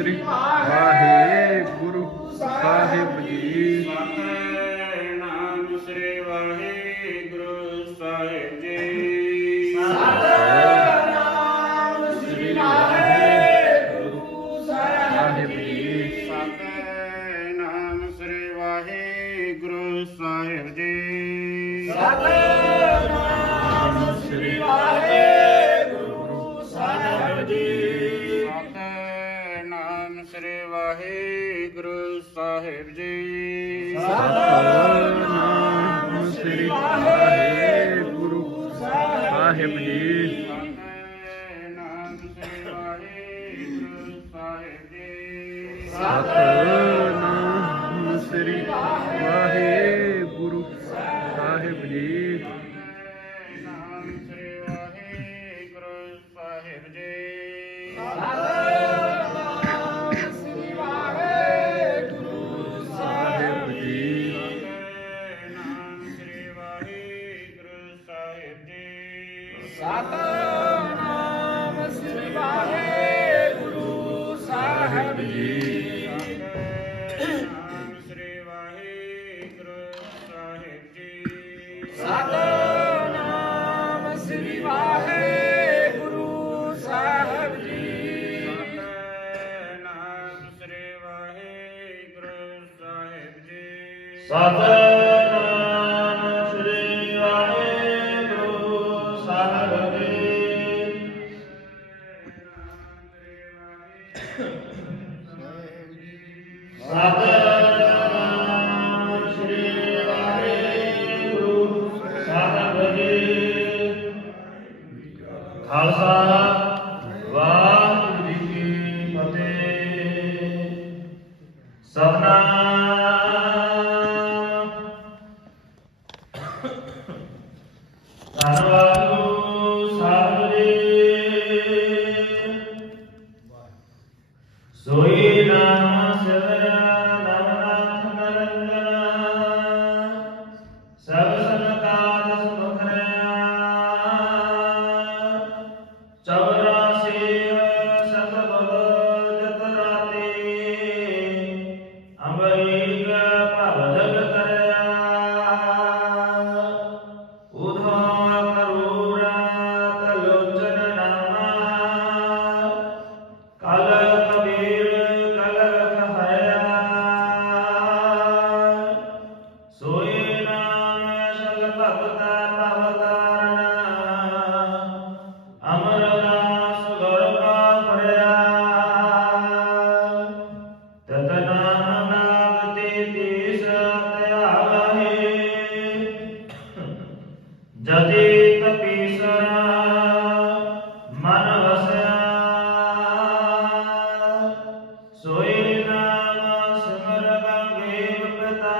ਸ੍ਰੀ Waheguru Waheguru Sahib ji Amen. ਭਗਤਾ ਭਵਤਾਰਣਾ ਅਮਰ ਰਾਸ ਗੁਰ ਪਾਪਰਿਆ ਤਤ ਨਾਮ ਨਾਵਤੇ ਤੀਸ ਧਿਆਵਹਿ ਜਦੇ ਤਪੀਸਰਾ ਮਨ ਵਸਿਆ ਸੋਈ ਨਾਮ ਸਿਮਰ ਗੰਗੇ ਪਿਤਾ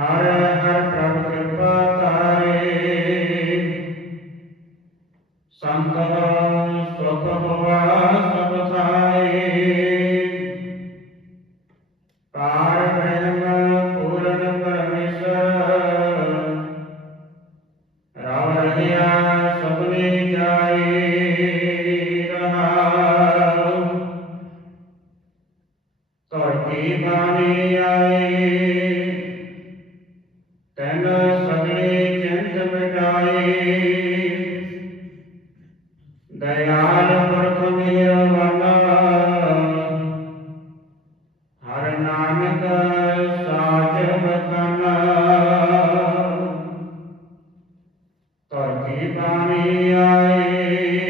ਹਰ ਹਰ ਪ੍ਰਭ ਕਿਰਪਾ ਤਾਰੇ ਸੰਤਰਾ ਸੁਖ ਭਵਾ ਸਭ ਥਾਏ। ਕਾਰ ਬ੍ਰਹਮ ਪੂਰਨ ਪਰਮੇਸ਼ਰ ਰਾਮ ਰਹਿਆ ਸਭਨੇ ਜਾਏ ਰਹਾ ਤੋਰ ਕੀ ਬਾਣੀ ਪਰ ਕੀ ਪਾਣੀ ਆਏ।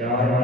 Ciao.